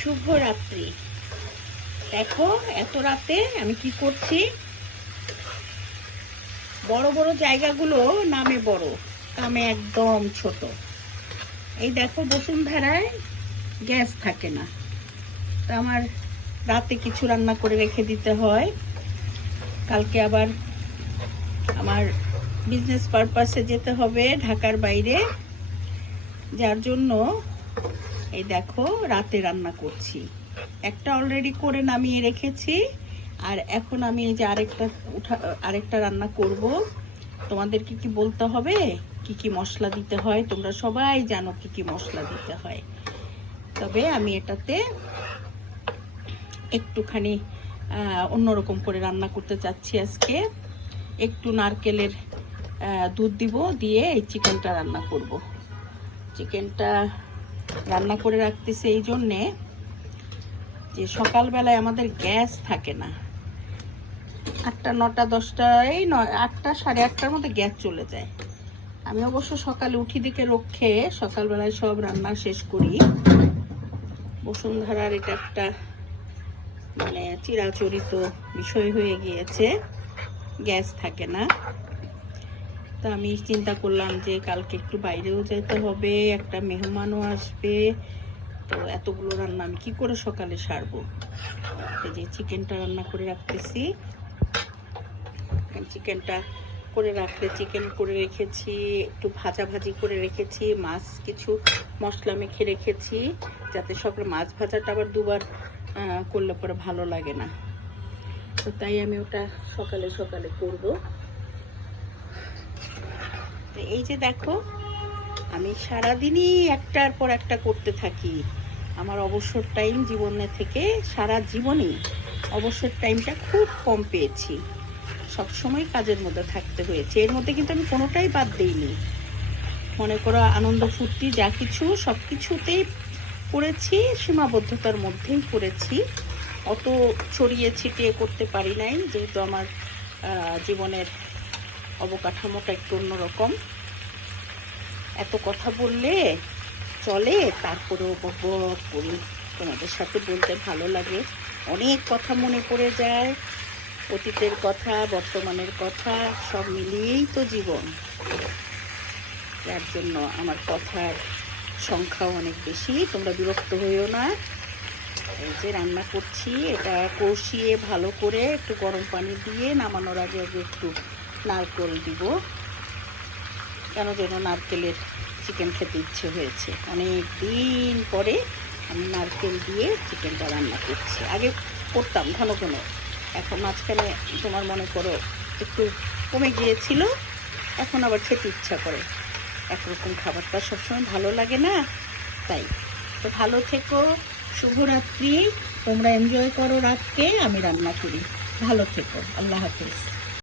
শুভরাত্রি। দেখো এত রাতে আমি কি করছি। বড় বড় জায়গাগুলো নামে বড়, কামে একদম ছোট। এই দেখো বসুন্ধরায় গ্যাস থাকে না, তা আমার রাতে কিছু রান্না করে রেখে দিতে হয়। কালকে আবার আমার বিজনেস পারপাসে যেতে হবে ঢাকার বাইরে, যার জন্য এই দেখো রাতে রান্না করছি। একটা অলরেডি করে নামিয়ে রেখেছি, আর এখন আমি এই যে আরেকটা রান্না করব। তোমাদেরকে কি বলতে হবে কি কি মশলা দিতে হয়? তোমরা সবাই জানো কি কি মশলা দিতে হয়, তবে আমি এটাতে একটুখানি অন্যরকম করে রান্না করতে চাচ্ছি আজকে। একটু নারকেলের দুধ দিব, দিয়ে এই চিকেনটা রান্না করব। চিকেনটা রান্না করে রাখতেছি এই জন্যে যে সকালবেলায় আমাদের গ্যাস থাকে না। 8টা 9টা 10টায় 8টা 8:30টার মধ্যে গ্যাস চলে যায়। আমি অবশ্য সকালে উঠি দিকে রক্ষে সকালবেলায় সব রান্না শেষ করি। বসুন্ধরার এটা একটা মানে চিরাচরিত বিষয় হয়ে গিয়েছে, গ্যাস থাকে না। তো আমি চিন্তা করলাম যে কালকে একটু বাইরেও যেতে হবে, একটা মেহমানও আসবে, তো এতগুলো রান্না আমি কি করে সকালে সারবো। এই যে চিকেনটা রান্না করে রাখতেছি। চিকেনটা করে রাখলে চিকেন করে রেখেছি, একটু ভাজি করে রেখেছি, মাছ কিছু মশলা মেখে রেখেছি, যাতে সকালে মাছ ভাজাটা আবার দুবার করলে পরে ভালো লাগে না। তো তাই আমি ওটা সকালে সকালে করব। এই যে দেখো আমি সারাদিনই একটার পর একটা করতে থাকি। আমার অবসর টাইম জীবনে থেকে সারা জীবনেই অবসর টাইমটা খুব কম পেয়েছি, সবসময় কাজের মধ্যে থাকতে হয়েছে। এর মধ্যে কিন্তু আমি কোনোটাই বাদ দিইনি। মনে করো আনন্দ ফুর্তি যা কিছু সব কিছুতেই করেছি, সীমাবদ্ধতার মধ্যেই করেছি। অত ছড়িয়ে ছিটিয়ে করতে পারি নাই, যেহেতু আমার জীবনের অবকাঠামোটা একটু অন্যরকম। এত কথা বললে চলে, তারপরেও বক করি। তোমাদের সাথে বলতে ভালো লাগে, অনেক কথা মনে পড়ে যায়, অতীতের কথা বর্তমানের কথা সব মিলিয়েই তো জীবন। যার জন্য আমার কথার সংখ্যাও অনেক বেশি, তোমরা বিরক্ত হইও না। এই যে রান্না করছি, এটা কষিয়ে ভালো করে একটু গরম পানি দিয়ে নামানোর আগে একটু নারকেল দিব, কেন যেন নারকেলের চিকেন খেতে ইচ্ছে হয়েছে। অনেক দিন পরে আমি নারকেল দিয়ে চিকেনটা রান্না করছি। আগে করতাম ঘন ঘন, এখন মাঝখানে তোমার মনে করো একটু কমে গিয়েছিল, এখন আবার খেতে ইচ্ছা করে। একরকম খাবারটা সবসময় ভালো লাগে না, তাই। তো ভালো থেকো, শুভরাত্রি। তোমরা এনজয় করো রাতকে, আমি রান্না করি। ভালো থেকো, আল্লাহ হাফেজ।